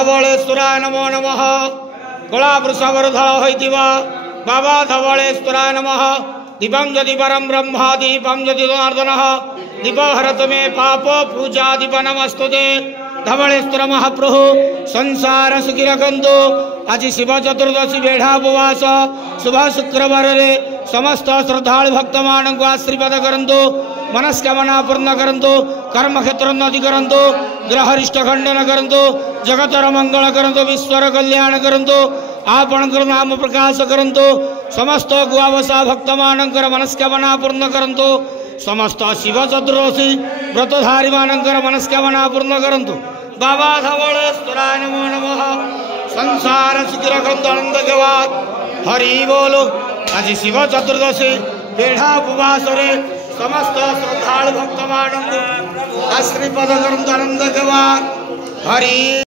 धवलेश्वराय नमो नमः कला वृषभरधर होइतिबा बाबा धवलेश्वराय नमः दीपं जदि परम ब्रह्म दीपं जदि जनार्दनः दीपहरतु मे पाप पूजा दीप नमस्तुते धवलेश्वर महाप्रभु संसार सुखी रखंतु आज शिव चतुर्दशी बेढ़ा उपवास शुभ शुक्रवार रे समस्त श्रद्धालु भक्त मान को आशीर्वाद करंतु मनस्कामना पूर्ण करंतु कर्म क्षेत्र उन्नति करंतु ग्रहरिष्ट खंडन करंतु जगतर मंगल करंतु विश्वर कल्याण करंतु आपणकर नाम प्रकाश करंतु समस्त गुआवसा भक्त मानकर मनस्कामना पूर्ण करंतु समस्त शिव चतुर्दशी व्रतधारी मानकर मनस्कामना पूर्ण करंतु बाबा धवलेश्वराय नमो नमः संसार सुखी रखंतु आनंद केवाद हरि बोलो आज शिव चतुर्दशी बेढ़ा उपवास रे समस्त श्रद्धालु भक्त मानक आशीर्वाद करंतु आनंद केवाद हरि।